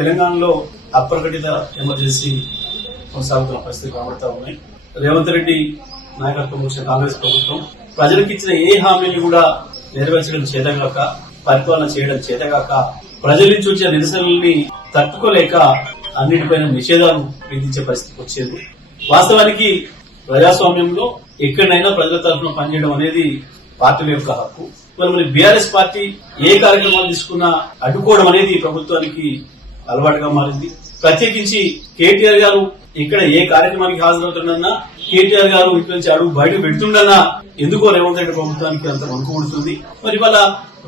తెలంగాణలో అప్రకటిత ఎమర్జెన్సీ కొనసాగుతున్న పరిస్థితి కనబడతా ఉన్నాయి. రేవంత్ రెడ్డి నాయకత్వం వచ్చిన కాంగ్రెస్ ప్రభుత్వం ప్రజలకు ఇచ్చిన ఏ హామీని కూడా నెరవేర్చడం చేతగాక, పరిపాలన చేయడం చేతగాక, ప్రజల నుంచి వచ్చే నిరసనల్ని తట్టుకోలేక అన్నిటిపైన నిషేధాలు విధించే పరిస్థితికి వచ్చింది. వాస్తవానికి ప్రజాస్వామ్యంలో ఎక్కడైనా ప్రజల తరఫున పనిచేయడం అనేది పార్టీల యొక్క హక్కు. మరి బీఆర్ఎస్ పార్టీ ఏ కార్యక్రమాలు తీసుకున్నా అడ్డుకోవడం అనేది ప్రభుత్వానికి అలవాటుగా మారింది. ప్రత్యేకించి కేటీఆర్ గారు ఇక్కడ ఏ కార్యక్రమానికి హాజరవుతుండన్నా, కేటీఆర్ గారు ఇక్కడి నుంచి అడుగు బయట పెడుతుండన్నా ఎందుకో రేవంత్ రెడ్డి ప్రభుత్వానికి అంత వణుకుడుతుంది. మరి ఇవాళ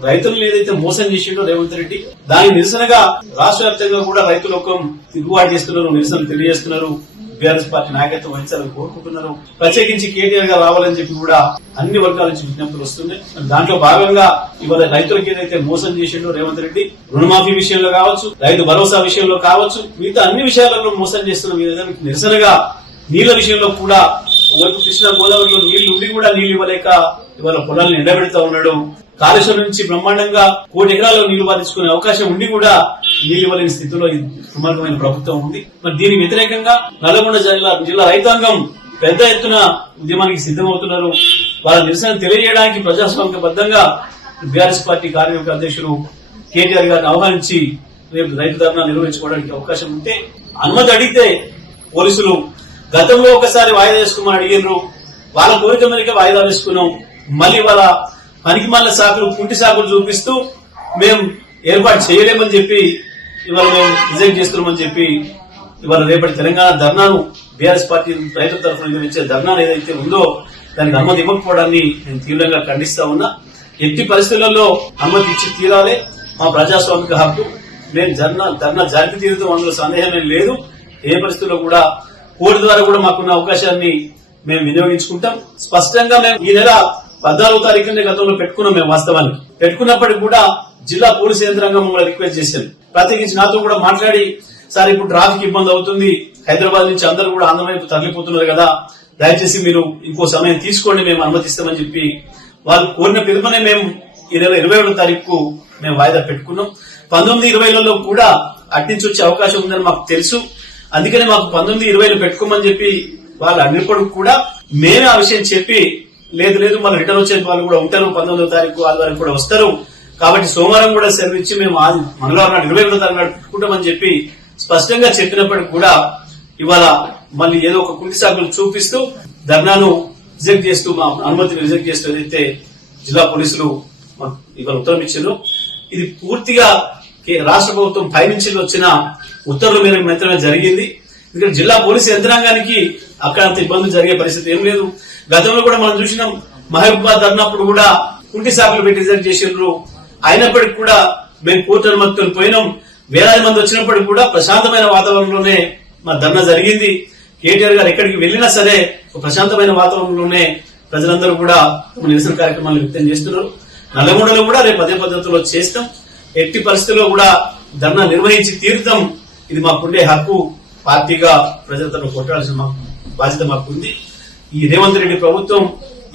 రైతులను ఏదైతే మోసం చేసిండో రేవంత్ రెడ్డి, దానికి నిరసనగా రాష్ట్ర వ్యాప్తంగా కూడా రైతులకు తిరుగుబాటు చేస్తున్నారు, నిరసన తెలియజేస్తున్నారు. బీఆర్ఎస్ పార్టీ నాయకత్వం వహించాలని కోరుకుంటున్నారు. ప్రత్యేకించి కేటీఆర్ గారు రావాలని చెప్పి కూడా అన్ని వర్గాల నుంచి విజ్ఞప్తులు వస్తున్నాయి. దాంట్లో భాగంగా ఇవాళ రైతులకు ఏదైతే మోసం చేసిండో రేవంత్ రెడ్డి, రుణమాఫీ విషయంలో కావచ్చు, రైతు భరోసా విషయంలో కావచ్చు, మిగతా అన్ని విషయాలలో మోసం చేస్తున్న నిరసనగా నీళ్ల విషయంలో కూడా ఒకవైపు కృష్ణా గోదావరిలో నీళ్లు ఉండి కూడా నీళ్లు ఇవ్వలేక ఇవాళ పొలాలను ఎండబెడతా ఉన్నాడు. కాళేశ్వరం నుంచి బ్రహ్మాండంగా 1 కోటి ఎకరాల్లో నీళ్లు పారించుకునే అవకాశం ఉండి కూడా నీళ్లు ఇవ్వలేని స్థితిలో దుర్మార్గమైన ప్రభుత్వం ఉంది. మరి దీనికి వ్యతిరేకంగా నల్గొండ జిల్లా రైతాంగం పెద్ద ఎత్తున ఉద్యమానికి సిద్దమవుతున్నారు. వాళ్ళ నిరసన తెలియజేయడానికి ప్రజాస్వామికబద్దంగా బీఆర్ఎస్ పార్టీ కార్యవర్గ అధ్యక్షుడు కేటీఆర్ గారిని ఆహ్వానించి రేపు రైతు ధర్నా నిర్వహించుకోవడానికి అవకాశం ఉంటే అనుమతి అడిగితే పోలీసులు గతంలో ఒకసారి వాయిదా వేసుకోమని అడిగారు. వాళ్ళ కోరిక మేరకు వాయిదా వేసుకున్నాం. మళ్ళీ వాళ్ళ పనికి మళ్ళీ సాకులు, కుంటి సాకులు చూపిస్తూ మేము ఏర్పాటు చేయలేమని చెప్పి ఇవాళ మేము రిజెక్ట్ చేస్తున్నామని చెప్పి ఇవాళ రేపటి తెలంగాణ ధర్నాను బీఆర్ఎస్ పార్టీ రైతుల తరఫున నిర్వహించే ధర్నా ఏదైతే ఉందో దానికి అనుమతి ఇవ్వకపోవడాన్ని నేను తీవ్రంగా ఖండిస్తా ఉన్నా. ఎట్టి పరిస్థితులలో అనుమతి ఇచ్చి తీరాలి. మా ప్రజాస్వామిక హక్కు. మేము ధర్నా జరిపి తీరుతాం, అందులో సందేహమే లేదు. ఏ పరిస్థితుల్లో కూడా కోర్టు ద్వారా కూడా మాకున్న అవకాశాన్ని మేము వినియోగించుకుంటాం. స్పష్టంగా మేము ఈ నెల 14వ తారీఖునే గతంలో పెట్టుకున్నాం. మేము వాస్తవాన్ని పెట్టుకున్నప్పటికీ కూడా జిల్లా పోలీసు యంత్రాంగం మమ్మల్ని రిక్వెస్ట్ చేశారు. ప్రత్యేకించి నాతో కూడా మాట్లాడి, సార్ ఇప్పుడు ట్రాఫిక్ ఇబ్బంది అవుతుంది, హైదరాబాద్ నుంచి అందరూ కూడా ఆంధ్ర వైపు తరలిపోతున్నారు కదా, దయచేసి మీరు ఇంకో సమయం తీసుకోండి, మేము అనుమతిస్తామని చెప్పి వాళ్ళు కోరిన పిలుపునే మేము ఈ నెల 21వ తారీఖు మేము వాయిదా పెట్టుకున్నాం. 19, 20లలో కూడా అట్నుంచి వచ్చే అవకాశం ఉందని మాకు తెలుసు. అందుకనే మాకు 19, 20 పెట్టుకోమని చెప్పి వాళ్ళు అన్నిప్పటికి కూడా మేమే ఆ విషయం చెప్పి లేదు మన రిటర్న్ వచ్చే వాళ్ళు కూడా ఉంటారు, 19వ తారీఖు ఆదివారం కూడా వస్తారు, కాబట్టి సోమవారం కూడా సెలవు ఇచ్చి మేము మంగళవారం నాడు 21వ తారీఖు నాడు పెట్టుకుంటామని చెప్పి స్పష్టంగా చెప్పినప్పటికీ కూడా ఇవాళ మళ్ళీ ఏదో ఒక కుంటి సాకులు చూపిస్తూ ధర్నాను రిజెక్ట్ చేస్తూ, మా అనుమతిని రిజెక్ట్ చేస్తూ ఏదైతే జిల్లా పోలీసులు ఇవాళ ఉత్తర్వులు ఇచ్చారో ఇది పూర్తిగా రాష్ట్ర ప్రభుత్వం పైనుంచి వచ్చిన ఉత్తర్వుల మేరకు మాత్రమే జరిగింది. ఎందుకంటే జిల్లా పోలీసు యంత్రాంగానికి అక్కడ అంత ఇబ్బందులు జరిగే పరిస్థితి ఏం లేదు. గతంలో కూడా మనం చూసినాం, మహబూబాబాద్ అన్నప్పుడు కూడా కుంటి సాకులు పెట్టి రిజెక్ట్ చేసినారు. అయినప్పటికీ కూడా మేము కోర్టు అనుమతితో పోయినాం. వేలాది మంది వచ్చినప్పటికీ కూడా ప్రశాంతమైన వాతావరణంలోనే మా ధర్నా జరిగింది. కేటీఆర్ గారు ఎక్కడికి వెళ్లినా సరే ప్రశాంతమైన వాతావరణంలోనే ప్రజలందరూ కూడా తమ నిరసన కార్యక్రమాలను వ్యక్తం చేస్తున్నారు. నల్లగొండలో కూడా రేపు అదే పద్ధతిలో చేస్తాం. ఎట్టి పరిస్థితుల్లో కూడా ధర్నా నిర్వహించి తీరుతాం. ఇది మాకుండే హక్కు. పార్టీగా ప్రజలతో కొట్టాల్సిన బాధ్యత మాకుంది. ఈ రేవంత్ రెడ్డి ప్రభుత్వం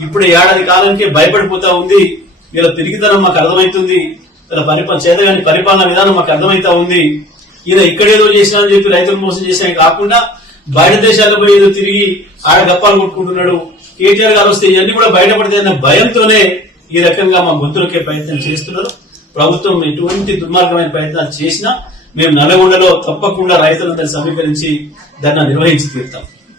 ఇప్పుడే ఏడాది కాలానికే భయపడిపోతా ఉంది. వీళ్ళ తిరిగితనం మాకు అర్థమవుతుంది. వీళ్ళ చేతగాని పరిపాలన విధానం మాకు అర్థమవుతా ఉంది. ఈయన ఇక్కడేదో చేసినా అని చెప్పి రైతులు మోసం చేసినా కాకుండా బయట దేశాల్లో పోయి ఏదో తిరిగి ఆడ గప్పాలు కొట్టుకుంటున్నాడు. కేటీఆర్ గారు వస్తే ఇవన్నీ కూడా బయటపడతాయన్న భయంతోనే ఈ రకంగా మా గొంతులకే ప్రయత్నం చేస్తున్నారు. ప్రభుత్వం ఎటువంటి దుర్మార్గమైన ప్రయత్నాలు చేసినా మేము నల్లగొండలో తప్పకుండా రైతులందరూ సమీకరించి ధర్నా నిర్వహించి తీరుతాం.